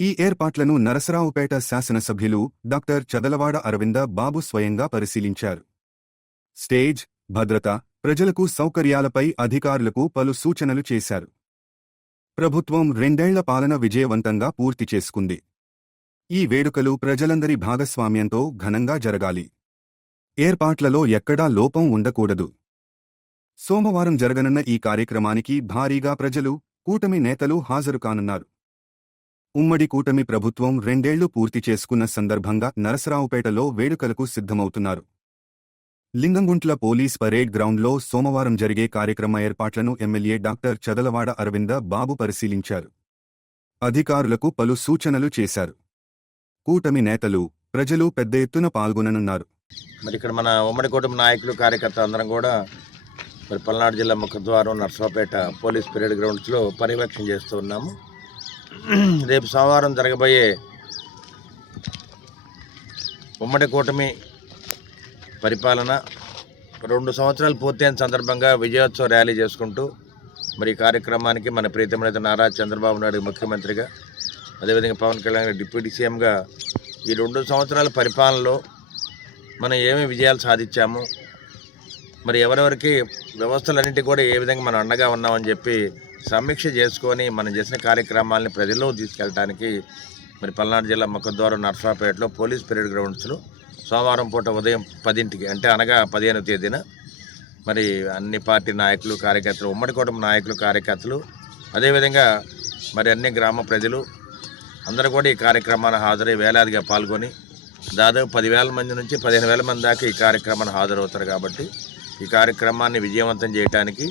ఈ ఏర్పాట్లను నరసరావుపేట శాసనసభ్యులు డాక్టర్ చదలవాడ అరవింద బాబు స్వయంగా పరిశీలించారు. స్టేజ్, భద్రత, ప్రజలకు సౌకర్యాలపై అధికారులకు పలు సూచనలు చేశారు. ప్రభుత్వం 2 ఏళ్ల పాలన విజయవంతంగా పూర్తి చేసుకుంది. ఈ వేడుకలు ప్రజలందరి భాగస్వామ్యంతో ఘనంగా జరగాలి. ఏర్పాట్లలో ఎక్కడా లోపం ఉండకూడదు. సోమవారం జరగనున్న ఈ కార్యక్రమానికి భారీగా ప్రజలు, కూటమి నేతలు హాజరు కానున్నారు. ఉమ్మడి కూటమి ప్రభుత్వం 2 ఏళ్లు పూర్తి చేసుకున్న సందర్భంగా నరసరావుపేటలో వేడుకలకు సిద్ధమవుతున్నారు. లింగంగుంట్ల పోలీస్ పరేడ్ గ్రౌండ్లో సోమవారం జరిగే కార్యక్రమ ఏర్పాట్లను ఎమ్మెల్యే డాక్టర్ చదలవాడ అరవింద బాబు పరిశీలించారు. అధికారులకు పలు సూచనలు చేశారు. కూటమి నేతలు, ప్రజలు పెద్ద ఎత్తున పాల్గొననున్నారు. మరి ఇక్కడ మన ఉమ్మడి కుటుంబ నాయకులు, కార్యకర్తలు అందరం కూడా మరి పల్నాడు జిల్లా ముఖద్వారం నర్సరావుపేట పోలీస్ పరేడ్ గ్రౌండ్స్లో పర్యవేక్షణ చేస్తూ ఉన్నాము. రేపు సోమవారం జరగబోయే ఉమ్మడి కూటమి పరిపాలన 2 సంవత్సరాలు పూర్తయిన సందర్భంగా విజయోత్సవ ర్యాలీ చేసుకుంటూ మరి ఈ కార్యక్రమానికి మన ప్రీతమ నేత నారా చంద్రబాబు నాయుడు ముఖ్యమంత్రిగా, అదేవిధంగా పవన్ కళ్యాణ్ గారు డిప్యూటీ సీఎంగా ఈ 2 సంవత్సరాల పరిపాలనలో మనం ఏమి విజయాలు సాధించాము, మరి ఎవరెవరికి వ్యవస్థలన్నింటినీ కూడా ఏ విధంగా మనం అండగా ఉన్నామని చెప్పి సమీక్ష చేసుకొని మనం చేసిన కార్యక్రమాలని ప్రజల్లో తీసుకెళ్ళడానికి మరి పల్నాడు జిల్లా ముఖద్వారం నర్సరావుపేటలో పోలీస్ పరేడ్ గ్రౌండ్స్లో సోమవారం పూట ఉదయం 10ంటికి, అంటే అనగా 15వ తేదీన మరి అన్ని పార్టీ నాయకులు, కార్యకర్తలు, ఉమ్మడి కుటుంబ నాయకులు, కార్యకర్తలు, అదేవిధంగా మరి అన్ని గ్రామ ప్రజలు అందరూ కూడా ఈ కార్యక్రమాన్ని హాజరై వేలాదిగా పాల్గొని దాదాపు 10,000 మంది నుంచి 15,000 మంది దాకా ఈ కార్యక్రమాన్ని హాజరవుతారు. కాబట్టి ఈ కార్యక్రమాన్ని విజయవంతం చేయడానికి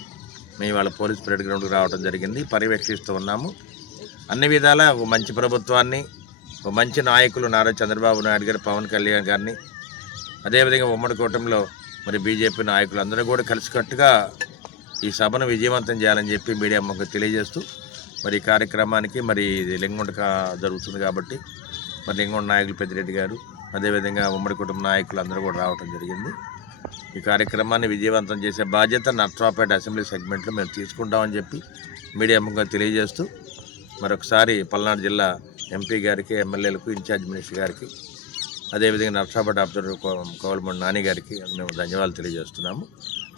మేము వాళ్ళ పోలీస్ పరేడ్ గ్రౌండ్కి రావడం జరిగింది. పర్యవేక్షిస్తూ ఉన్నాము. అన్ని విధాలా ఒక మంచి ప్రభుత్వాన్ని, ఒక మంచి నాయకులు నారా చంద్రబాబు నాయుడు గారు, పవన్ కళ్యాణ్ గారిని, అదేవిధంగా ఉమ్మడి కూటమిలో మరి బీజేపీ నాయకులు అందరూ కూడా కలిసికట్టుగా ఈ సభను విజయవంతం చేయాలని చెప్పి మీడియా మాకు తెలియజేస్తూ మరి ఈ కార్యక్రమానికి మరి ఇది లింగంగుంట జరుగుతుంది కాబట్టి మరి లింగంగుంట నాయకులు పెద్దిరెడ్డి గారు, అదేవిధంగా ఉమ్మడి కుటుంబ నాయకులు అందరూ కూడా రావడం జరిగింది. ఈ కార్యక్రమాన్ని విజయవంతం చేసే బాధ్యత నర్సరావుపేట అసెంబ్లీ సెగ్మెంట్లో మేము తీసుకుంటామని చెప్పి మీడియా ముఖంగా తెలియజేస్తూ మరొకసారి పల్నాడు జిల్లా ఎంపీ గారికి, ఎమ్మెల్యేలకు, ఇన్ఛార్జ్ మినిస్టర్ గారికి, అదేవిధంగా నర్సరావుపేట అబ్జర్ కోవలమూడి నాని గారికి మేము ధన్యవాదాలు తెలియజేస్తున్నాము.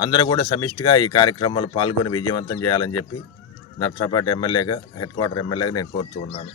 అందరూ కూడా సమిష్టిగా ఈ కార్యక్రమంలో పాల్గొని విజయవంతం చేయాలని చెప్పి నర్సరావుపేట ఎమ్మెల్యేగా, హెడ్ క్వార్టర్ ఎమ్మెల్యేగా నేను కోరుతూ ఉన్నాను.